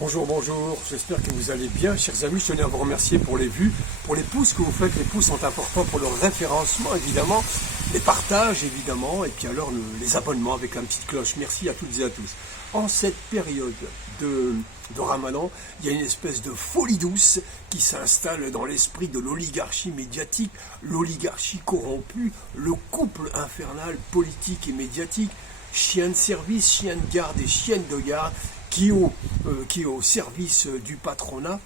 Bonjour, bonjour, j'espère que vous allez bien, chers amis. Je tenais à vous remercier pour les vues, pour les pouces que vous faites. Les pouces sont importants pour le référencement, évidemment, les partages, évidemment, et puis alors les abonnements avec la petite cloche. Merci à toutes et à tous. En cette période de Ramadan, il y a une espèce de folie douce qui s'installe dans l'esprit de l'oligarchie médiatique, l'oligarchie corrompue, le couple infernal politique et médiatique, chiens de service, chiens de garde et chiennes de garde, qui au service du patronat,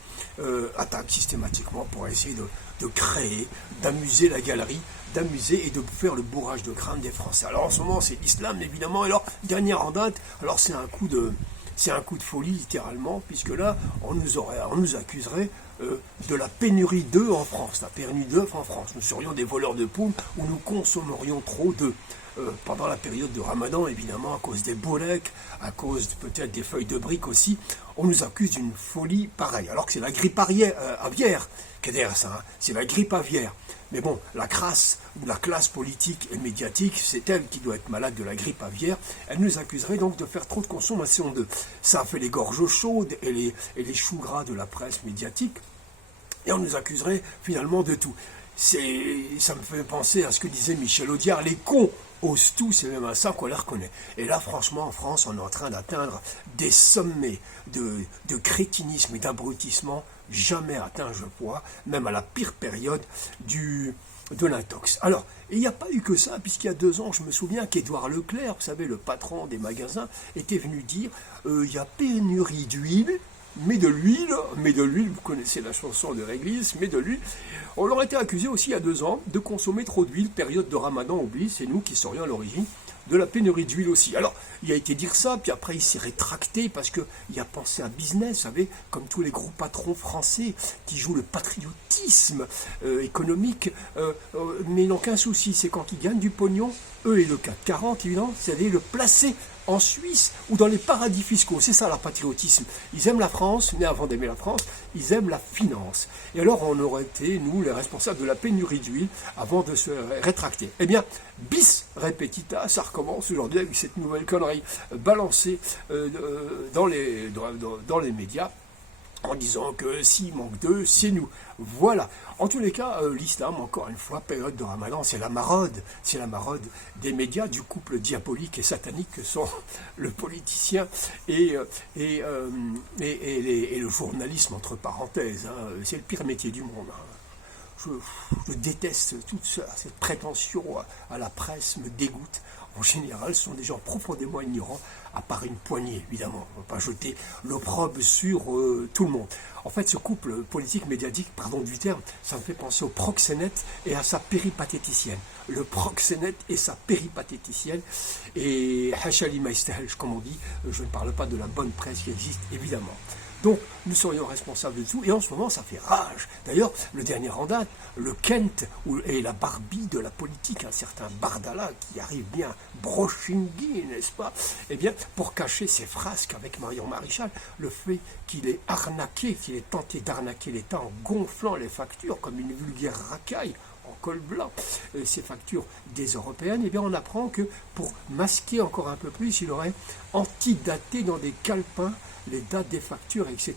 attaque systématiquement pour essayer de créer, d'amuser la galerie, d'amuser et de faire le bourrage de crâne des Français. Alors en ce moment c'est l'islam évidemment, et alors dernière en date, alors c'est un coup de folie littéralement, puisque là on nous accuserait de la pénurie d'œufs en France, la pénurie d'œufs en France. Nous serions des voleurs de poules ou nous consommerions trop d'œufs. Pendant la période de Ramadan, évidemment, à cause des bourrecs, à cause peut-être des feuilles de briques aussi, on nous accuse d'une folie pareille. Alors que c'est la grippe aviaire qui est derrière ça, hein. C'est la grippe aviaire. Mais bon, la classe politique et médiatique, c'est elle qui doit être malade de la grippe aviaire. Elle nous accuserait donc de faire trop de consommation d'œufs. Ça fait les gorges chaudes et les choux gras de la presse médiatique. Et on nous accuserait finalement de tout. Ça me fait penser à ce que disait Michel Audiard, les cons osent tout, c'est même à ça qu'on les reconnaît. Et là, franchement, en France, on est en train d'atteindre des sommets de crétinisme et d'abrutissement jamais atteints, je crois, même à la pire période de l'intox. Alors, il n'y a pas eu que ça, puisqu'il y a 2 ans, je me souviens qu'Édouard Leclerc, vous savez, le patron des magasins, était venu dire il y a pénurie d'huile, mais de l'huile, vous connaissez la chanson de Réglisse, mais de l'huile. On leur a été accusé aussi il y a 2 ans de consommer trop d'huile, période de Ramadan oublie, c'est nous qui serions à l'origine de la pénurie d'huile aussi. Alors, il a été dire ça, puis après il s'est rétracté parce qu'il a pensé à business, vous savez, comme tous les gros patrons français qui jouent le patriotisme économique, mais ils n'ont qu'un souci, c'est quand ils gagnent du pognon, eux et le CAC 40, évidemment, c'est d'aller le placer en Suisse ou dans les paradis fiscaux. C'est ça leur patriotisme. Ils aiment la France, mais avant d'aimer la France, ils aiment la finance. Et alors on aurait été, nous, les responsables de la pénurie d'huile avant de se rétracter. Eh bien, bis repetita, ça recommence aujourd'hui avec cette nouvelle connerie balancée dans les médias, en disant que s'il manque d'eux, c'est nous. Voilà. En tous les cas, l'islam, encore une fois, période de Ramadan, c'est la maraude des médias, du couple diabolique et satanique que sont le politicien et le journalisme, entre parenthèses. Hein. C'est le pire métier du monde. Hein. Je déteste toute cette prétention à la presse, me dégoûte. En général, ce sont des gens profondément ignorants, à part une poignée, évidemment. On ne va pas jeter l'opprobre sur tout le monde. En fait, ce couple politique médiatique, pardon du terme, ça me fait penser au proxénète et à sa péripatéticienne. Le proxénète et sa péripatéticienne. Et hachali maïstelj, comme on dit, je ne parle pas de la bonne presse qui existe, évidemment. Donc, nous serions responsables de tout, et en ce moment, ça fait rage. D'ailleurs, le dernier en date, le Kent et la Barbie de la politique, un certain Bardala qui arrive bien, Brochingui, n'est-ce pas? Eh bien, pour cacher ses frasques avec Marion Maréchal, le fait qu'il ait arnaqué, qu'il ait tenté d'arnaquer l'État en gonflant les factures comme une vulgaire racaille, en col blanc, ces factures des Européennes, eh bien on apprend que pour masquer encore un peu plus, il aurait antidaté dans des calepins les dates des factures, etc.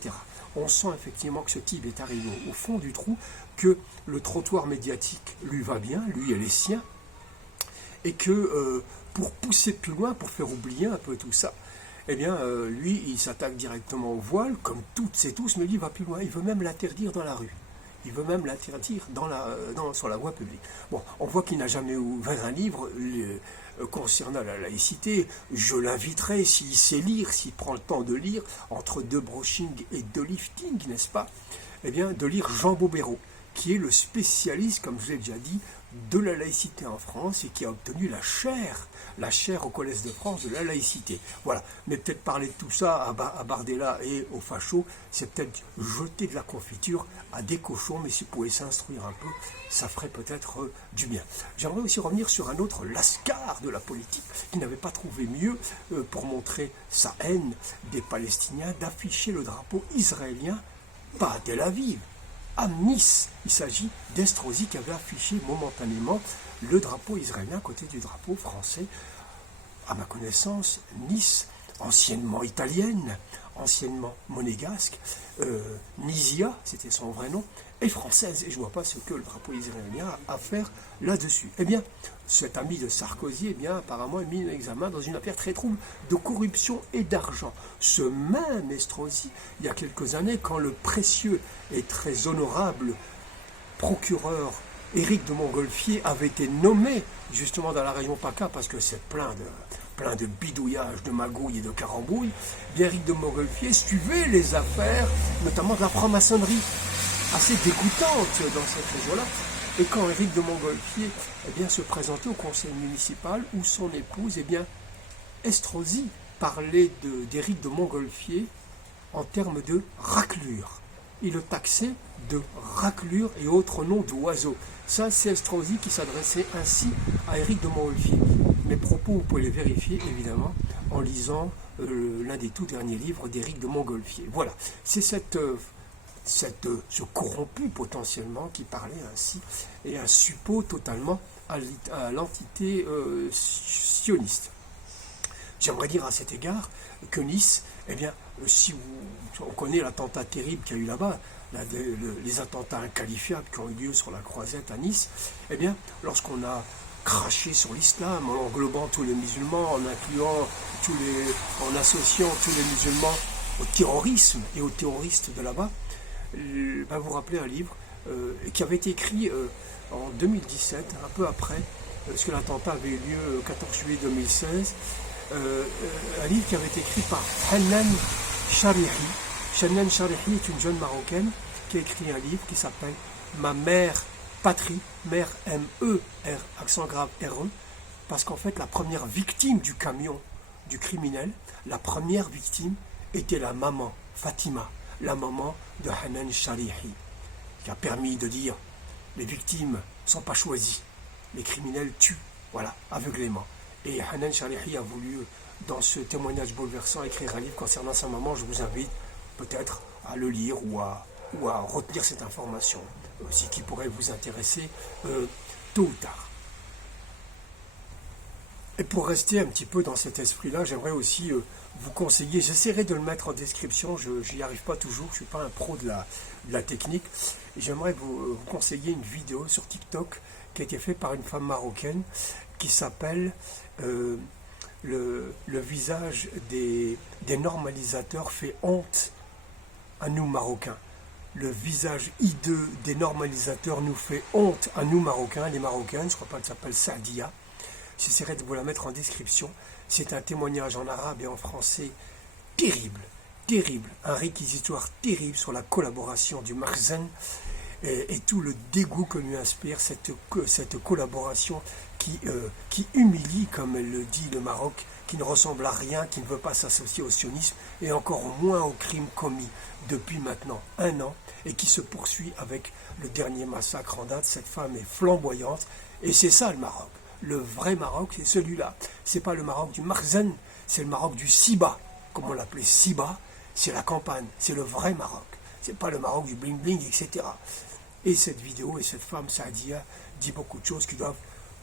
On sent effectivement que ce type est arrivé au fond du trou, que le trottoir médiatique lui va bien, lui et les siens, et que pour pousser plus loin, pour faire oublier un peu tout ça, eh bien, lui, il s'attaque directement au voile, comme toutes et tous, mais lui, il va plus loin, il veut même l'interdire dans la rue. Il veut même l'interdire sur la voie publique. Bon, on voit qu'il n'a jamais ouvert un livre concernant la laïcité. Je l'inviterai, s'il sait lire, s'il prend le temps de lire, entre De Broching et de Lifting, n'est-ce pas? Eh bien, de lire Jean Bobéro, qui est le spécialiste, comme je vous l'ai déjà dit, de la laïcité en France et qui a obtenu la chaire au Collège de France de la laïcité. Voilà. Mais peut-être parler de tout ça à Bardella et aux fachos, c'est peut-être jeter de la confiture à des cochons, mais s'ils pouvaient s'instruire un peu, ça ferait peut-être du bien. J'aimerais aussi revenir sur un autre lascar de la politique qui n'avait pas trouvé mieux pour montrer sa haine des Palestiniens d'afficher le drapeau israélien, pas à Tel Aviv, à Nice. Il s'agit d'Estrosi qui avait affiché momentanément le drapeau israélien à côté du drapeau français. À ma connaissance, Nice, anciennement italienne, anciennement monégasque, Nizia, c'était son vrai nom, est française. Et je ne vois pas ce que le drapeau israélien a à faire là-dessus. Eh bien, cet ami de Sarkozy, eh bien, apparemment, est mis en examen dans une affaire très trouble de corruption et d'argent. Ce même Estrosi, il y a quelques années, quand le précieux et très honorable procureur Éric de Montgolfier avait été nommé justement dans la région PACA, parce que c'est plein de bidouillages, de magouilles et de carambouilles, bien Éric de Montgolfier suivait les affaires, notamment de la franc-maçonnerie, assez dégoûtante dans cette région-là. Et quand Éric de Montgolfier se présentait au conseil municipal, où son épouse, Estrosi, parlait d'Éric de Montgolfier en termes de raclure. Il le taxait de raclure et autres noms d'oiseaux. Ça, c'est Estrosi qui s'adressait ainsi à Éric de Montgolfier. Mes propos, vous pouvez les vérifier, évidemment, en lisant l'un des tout derniers livres d'Éric de Montgolfier. Voilà, c'est ce corrompu potentiellement qui parlait ainsi, et un suppôt totalement à l'entité sioniste. J'aimerais dire à cet égard que Nice, si on connaît l'attentat terrible qu'il y a eu là-bas, les attentats inqualifiables qui ont eu lieu sur la Croisette à Nice, lorsqu'on a craché sur l'islam, en englobant tous les musulmans, en associant tous les musulmans au terrorisme et aux terroristes de là-bas, vous vous rappelez un livre qui avait été écrit en 2017, un peu après, parce que l'attentat avait eu lieu le 14 juillet 2016, un livre qui avait été écrit par Hanan Sharihi. Hanan Sharihi est une jeune Marocaine qui a écrit un livre qui s'appelle « Ma mère patrie », mère M-E-R, accent grave R-E, parce qu'en fait la première victime du camion du criminel, la première victime était la maman, Fatima, la maman de Hanan Sharihi, qui a permis de dire « les victimes ne sont pas choisies, les criminels tuent », voilà, aveuglément. Et Hanan Sharihi a voulu, dans ce témoignage bouleversant, écrire un livre concernant sa maman. Je vous invite peut-être à le lire ou à retenir cette information, aussi qui pourrait vous intéresser tôt ou tard. Et pour rester un petit peu dans cet esprit-là, j'aimerais aussi vous conseiller, j'essaierai de le mettre en description, je n'y arrive pas toujours, je ne suis pas un pro de la technique, j'aimerais vous conseiller une vidéo sur TikTok qui a été faite par une femme marocaine qui s'appelle le visage des normalisateurs fait honte à nous Marocains. Le visage hideux des normalisateurs nous fait honte à nous Marocains, les Marocaines, je crois pas qu'elle s'appelle Saadia. J'essaierai de vous la mettre en description. C'est un témoignage en arabe et en français terrible, terrible, un réquisitoire terrible sur la collaboration du Makhzen et tout le dégoût que lui inspire cette collaboration qui humilie, comme elle le dit, le Maroc, qui ne ressemble à rien, qui ne veut pas s'associer au sionisme et encore moins aux crimes commis depuis maintenant 1 an et qui se poursuit avec le dernier massacre en date. Cette femme est flamboyante et c'est ça le Maroc. Le vrai Maroc, c'est celui-là. C'est pas le Maroc du Makhzen, c'est le Maroc du Siba, comme on l'appelait Siba, c'est la campagne, c'est le vrai Maroc. C'est pas le Maroc du bling-bling, etc. Et cette vidéo et cette femme, Saadia, dit beaucoup de choses qui doivent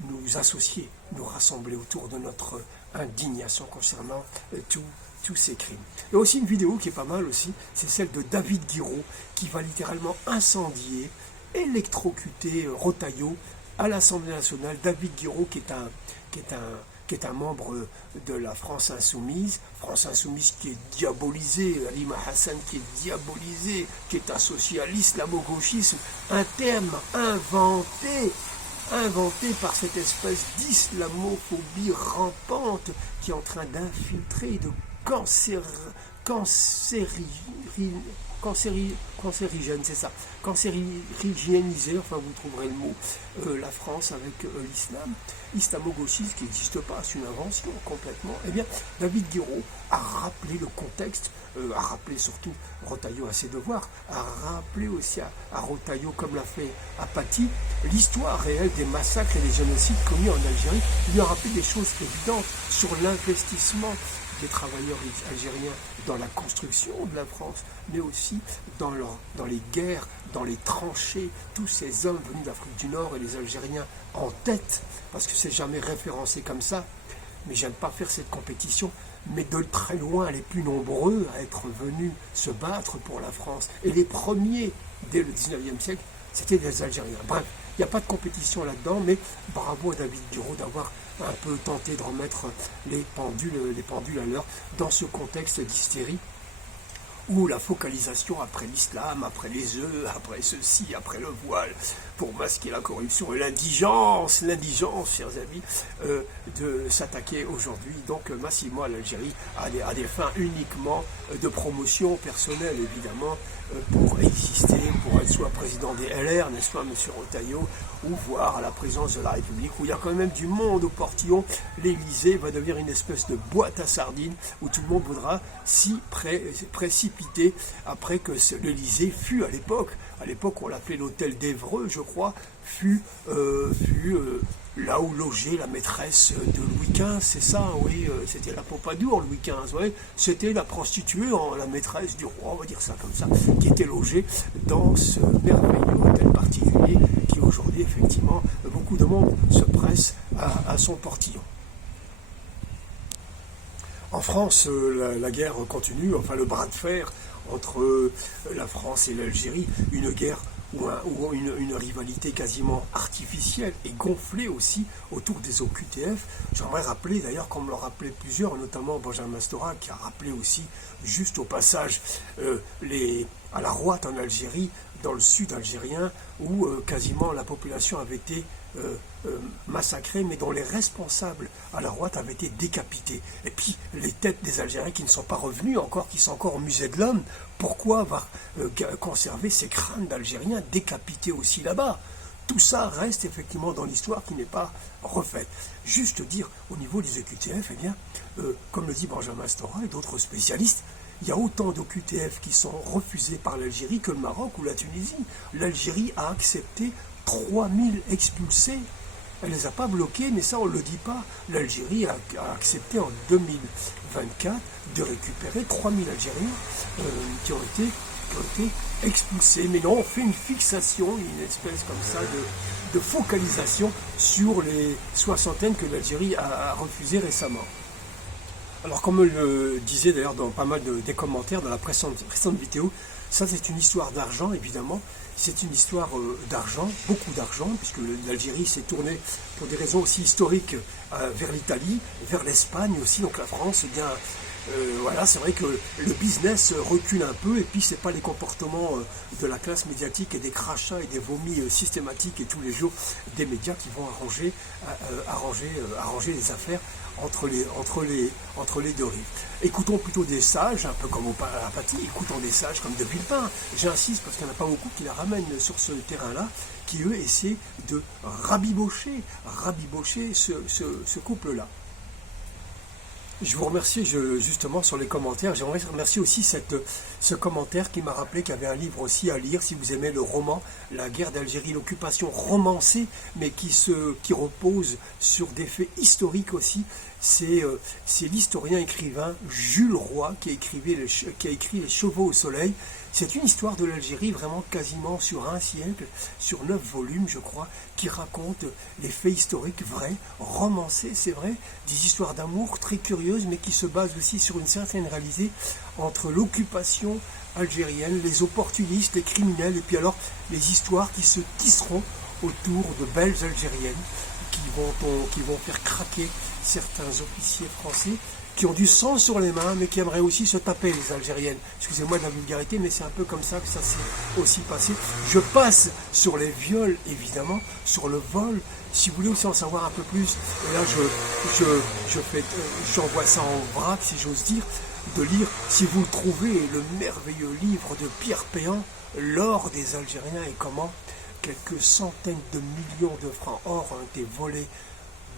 nous associer, nous rassembler autour de notre indignation concernant tous ces crimes. Il y a aussi une vidéo qui est pas mal aussi, c'est celle de David Guiraud, qui va littéralement incendier, électrocuter Rotaillot à l'Assemblée nationale. David Guiraud, qui est un membre de la France Insoumise qui est diabolisée, Halima Hassan qui est diabolisée, qui est associée à l'islamo-gauchisme, un terme inventé par cette espèce d'islamophobie rampante qui est en train d'infiltrer, de cancérigène, c'est ça, cancérigéniser, enfin vous trouverez le mot, la France avec l'islam, islamo-gauchiste qui n'existe pas, c'est une invention complètement. Eh bien, David Guiraud a rappelé le contexte, a rappelé surtout Rotaillot à ses devoirs, a rappelé aussi à Rotaillot, comme l'a fait à Paty, l'histoire réelle des massacres et des génocides commis en Algérie. Il lui a rappelé des choses évidentes sur l'investissement des travailleurs algériens dans la construction de la France, mais aussi dans les guerres, dans les tranchées, tous ces hommes venus d'Afrique du Nord et les Algériens en tête, parce que c'est jamais référencé comme ça, mais j'aime pas faire cette compétition, mais de très loin les plus nombreux à être venus se battre pour la France. Et les premiers, dès le 19e siècle, c'était les Algériens. Bref, il n'y a pas de compétition là-dedans, mais bravo à David Giraud d'avoir un peu tenté de remettre les pendules à l'heure dans ce contexte d'hystérie où la focalisation après l'islam, après les œufs, après ceci, après le voile, pour masquer la corruption et l'indigence, chers amis, de s'attaquer aujourd'hui donc massivement à l'Algérie à des fins uniquement de promotion personnelle, évidemment, pour exister, pour être soit président des LR, n'est-ce pas, M. Retailleau, ou voire à la présidence de la République, où il y a quand même du monde au portillon. L'Élysée va devenir une espèce de boîte à sardines, où tout le monde voudra s'y précipiter, après que l'Élysée fut à l'époque on l'appelait l'hôtel d'Évreux, je crois, fut là où logeait la maîtresse de Louis XV, c'est ça, oui, c'était la Pompadour, Louis XV, oui, c'était la prostituée, la maîtresse du roi, on va dire ça comme ça, qui était logée dans ce merveilleux hôtel particulier qui aujourd'hui, effectivement, beaucoup de monde se presse à son portillon. En France, la guerre continue, enfin le bras de fer entre la France et l'Algérie, une guerre ou une rivalité quasiment artificielle et gonflée aussi autour des OQTF. J'aimerais rappeler d'ailleurs, comme l'ont rappelé plusieurs, notamment Benjamin Mastora, qui a rappelé aussi juste au passage à la Rouate en Algérie, dans le sud algérien, où quasiment la population avait été massacrés, mais dont les responsables à la Rouate avaient été décapités. Et puis les têtes des Algériens qui ne sont pas revenus encore, qui sont encore au musée de l'homme, pourquoi avoir conservé ces crânes d'Algériens décapités aussi là-bas? Tout ça reste effectivement dans l'histoire qui n'est pas refaite. Juste dire, au niveau des OQTF, eh bien, comme le dit Benjamin Mastora et d'autres spécialistes, il y a autant d'OQTF qui sont refusés par l'Algérie que le Maroc ou la Tunisie. L'Algérie a accepté 3000 expulsés. Elle ne les a pas bloqués, mais ça on ne le dit pas. L'Algérie a accepté en 2024 de récupérer 3000 Algériens qui ont été expulsés. Mais non, on fait une fixation, une espèce comme ça de focalisation sur les soixantaines que l'Algérie a refusées récemment. Alors comme on le disait d'ailleurs dans pas mal des commentaires dans la précédente vidéo, ça c'est une histoire d'argent évidemment, c'est une histoire d'argent, beaucoup d'argent, puisque l'Algérie s'est tournée pour des raisons aussi historiques vers l'Italie, vers l'Espagne aussi, donc la France, eh bien, voilà, c'est vrai que le business recule un peu, et puis c'est pas les comportements de la classe médiatique et des crachats et des vomis systématiques et tous les jours des médias qui vont arranger les affaires entre les deux rives. Écoutons plutôt des sages, un peu comme au Paty, écoutons des sages comme de Villepin. J'insiste parce qu'il n'y en a pas beaucoup qui la ramènent sur ce terrain-là, qui eux essaient de rabibocher ce couple-là. Je vous remercie justement sur les commentaires. J'aimerais remercier aussi ce commentaire qui m'a rappelé qu'il y avait un livre aussi à lire si vous aimez le roman, La guerre d'Algérie, l'occupation romancée, mais qui repose sur des faits historiques aussi. C'est l'historien écrivain Jules Roy qui a écrit Les Chevaux au soleil. C'est une histoire de l'Algérie vraiment quasiment sur un siècle, sur 9 volumes je crois, qui raconte les faits historiques vrais, romancés c'est vrai, des histoires d'amour très curieuses mais qui se basent aussi sur une certaine réalité entre l'occupation algérienne, les opportunistes, les criminels et puis alors les histoires qui se tisseront autour de belles Algériennes qui vont faire craquer certains officiers français qui ont du sang sur les mains, mais qui aimeraient aussi se taper, les Algériennes. Excusez-moi de la vulgarité, mais c'est un peu comme ça que ça s'est aussi passé. Je passe sur les viols, évidemment, sur le vol. Si vous voulez aussi en savoir un peu plus, et là j'envoie ça en vrac, si j'ose dire, de lire, si vous trouvez, le merveilleux livre de Pierre Péan, L'or des Algériens et comment quelques centaines de millions de francs or ont été volés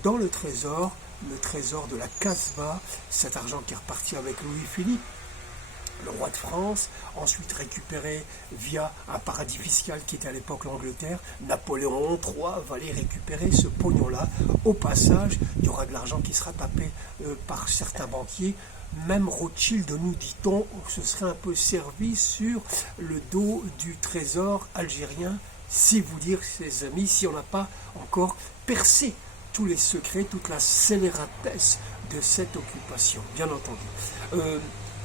dans le trésor de la Casbah, cet argent qui est reparti avec Louis-Philippe, le roi de France, ensuite récupéré via un paradis fiscal qui était à l'époque l'Angleterre. Napoléon III va aller récupérer ce pognon-là. Au passage, il y aura de l'argent qui sera tapé par certains banquiers. Même Rothschild, nous dit-on, se serait un peu servi sur le dos du trésor algérien. C'est vous dire, ses amis, si on n'a pas encore percé tous les secrets, toute la scélératesse de cette occupation, bien entendu.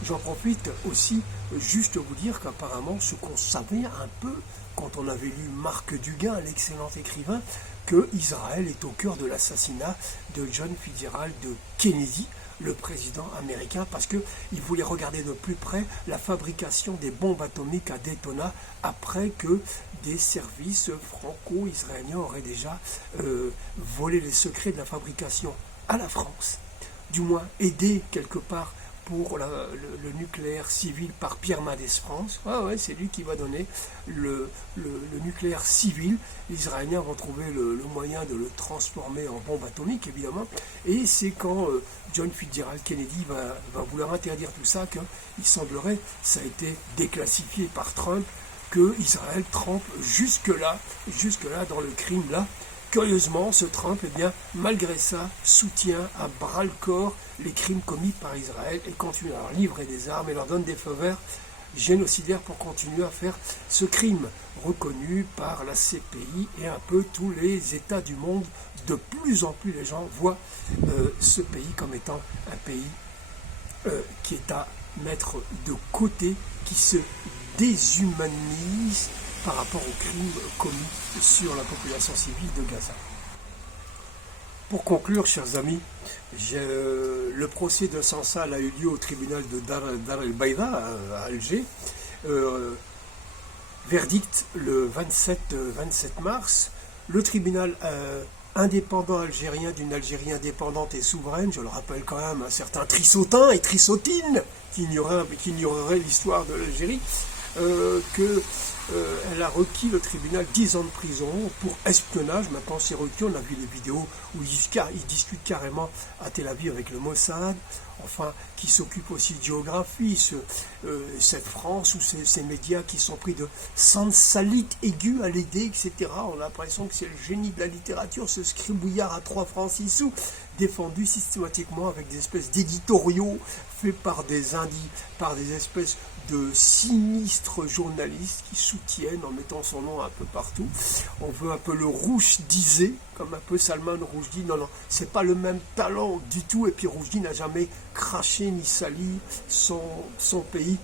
J'en profite aussi juste vous dire qu'apparemment, ce qu'on savait un peu quand on avait lu Marc Duguin, l'excellent écrivain, que Israël est au cœur de l'assassinat de John Fitzgerald Kennedy, le président américain, parce qu'il voulait regarder de plus près la fabrication des bombes atomiques à Daytona après que des services franco-israéliens auraient déjà volé les secrets de la fabrication à la France, du moins aidé quelque part pour le nucléaire civil par Pierre Mendès France. Ouais, c'est lui qui va donner le nucléaire civil. Les Israéliens vont trouver le moyen de le transformer en bombe atomique, évidemment. Et c'est quand John Fitzgerald Kennedy va vouloir interdire tout ça qu'il semblerait, ça a été déclassifié par Trump, que Israël trempe jusque-là dans le crime là. Curieusement, ce Trump, eh bien, malgré ça, soutient à bras-le-corps les crimes commis par Israël et continue à leur livrer des armes et leur donne des feux verts génocidaires pour continuer à faire ce crime reconnu par la CPI et un peu tous les États du monde. De plus en plus, les gens voient ce pays comme étant un pays qui est à mettre de côté, qui se déshumanise par rapport aux crimes commis sur la population civile de Gaza. Pour conclure, chers amis, le procès de Sansal a eu lieu au tribunal de Dar el-Baïda à Alger. Verdict le 27 mars. Le tribunal indépendant algérien d'une Algérie indépendante et souveraine, je le rappelle quand même, un certain Trissotin et Trissotine qui ignorerait l'histoire de l'Algérie, elle a requis le tribunal 10 ans de prison pour espionnage. Maintenant c'est requis, on a vu les vidéos où ils discutent carrément à Tel Aviv avec le Mossad, enfin qui s'occupe aussi de géographie, cette France ou ces médias qui sont pris de sansalite aiguë à l'aider, etc. On a l'impression que c'est le génie de la littérature, ce scribouillard à 3 francs 6 sous, défendu systématiquement avec des espèces d'éditoriaux faits par des espèces de sinistres journalistes qui soutiennent en mettant son nom un peu partout. On veut un peu le Roushdisé, comme un peu Salman Rushdie. Non, c'est pas le même talent du tout. Et puis Rushdie n'a jamais craché ni sali son pays.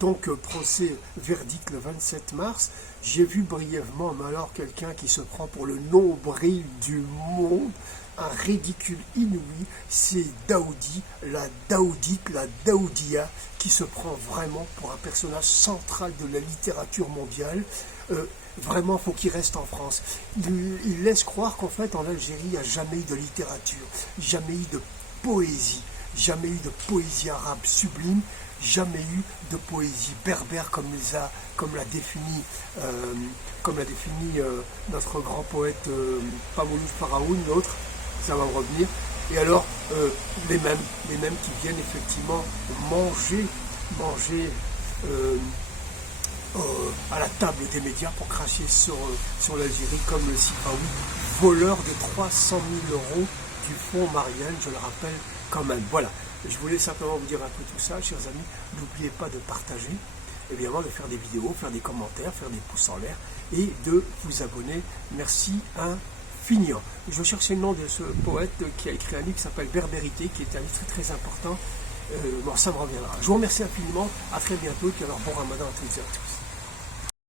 Donc procès verdict le 27 mars. J'ai vu brièvement, mais alors quelqu'un qui se prend pour le nombril du monde, un ridicule inouï, c'est Daoudi, la Daoudite, la Daoudia, qui se prend vraiment pour un personnage central de la littérature mondiale. Vraiment, il faut qu'il reste en France. Il laisse croire qu'en fait, en Algérie, il n'y a jamais eu de littérature, jamais eu de poésie, jamais eu de poésie arabe sublime, jamais eu de poésie berbère comme l'a défini notre grand poète Pamouloud Faraoun, l'autre, ça va me revenir. Et alors, les mêmes qui viennent effectivement manger à la table des médias pour cracher sur l'Algérie, comme le Sifaoui, voleur de 300 000 € du fonds Marianne, je le rappelle quand même. Voilà, je voulais simplement vous dire un peu tout ça, chers amis. N'oubliez pas de partager, évidemment de faire des vidéos, faire des commentaires, faire des pouces en l'air et de vous abonner. Merci infiniment. Je cherchais le nom de ce poète qui a écrit un livre qui s'appelle Berbérité, qui est un livre très très important. Bon, ça me reviendra. Je vous remercie infiniment, à très bientôt, et alors bon ramadan à toutes et à tous.